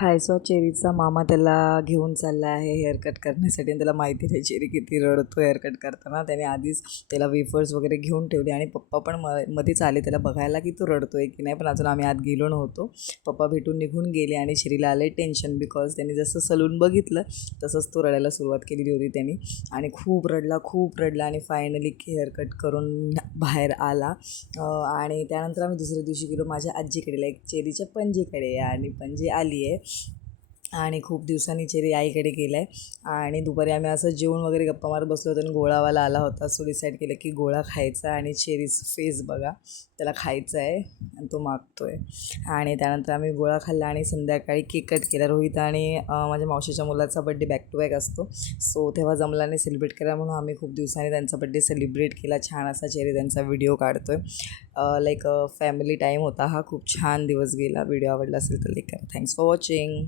हाय, so चेरीचा मामा त्याला घेऊन चालला आहे हेअर कट करण्यासाठी आणि त्याला माहिती नाही चेरी किती रडतो हेअर कट करताना. त्याने आधीच त्याला वेफर्स वगैरे घेऊन ठेवले आणि पप्पा पण मध्येच आले त्याला बघायला की तो रडतो आहे की नाही. पण अजून आम्ही आत गेलो नव्हतो. पप्पा भेटून निघून गेले आणि चेरीला आले टेन्शन, बिकॉज त्यांनी जसं सलून बघितलं तसंच तो रडायला सुरुवात केलेली होती त्यांनी आणि खूप रडला आणि फायनली हेअर कट करून बाहेर आला. आणि त्यानंतर आम्ही दुसऱ्या दिवशी गेलो माझ्या आजीकडे, लाईक चेरीच्या पणजीकडे, आणि पणजी आली आहे आणि खूप दिवसांनी चेरी आईकडे गेला आहे. आणि दुपारी आम्ही असं जेवण वगैरे गप्पा मारत बसलो होतो आणि गोळावाला आला होता. सो डिसाईड केलं की गोळा खायचा आणि चेरीज फेस बघा, त्याला खायचा आहे आणि तो मागतो आहे. आणि त्यानंतर आम्ही गोळा खाल्ला आणि संध्याकाळी केक कट केला. रोहित आणि माझ्या मावशीच्या मुलाचा बड्डे बॅक टू बॅक असतो, सो तेव्हा जमला नाही सेलिब्रेट केला, म्हणून आम्ही खूप दिवसांनी त्यांचा बड्डे सेलिब्रेट केला. छान असा चेरी त्यांचा व्हिडिओ काढतो आहे. लाईक फॅमिली टाईम होता हा. खूप छान दिवस गेला. व्हिडिओ आवडला असेल तर लाईक करा. Thanks for watching.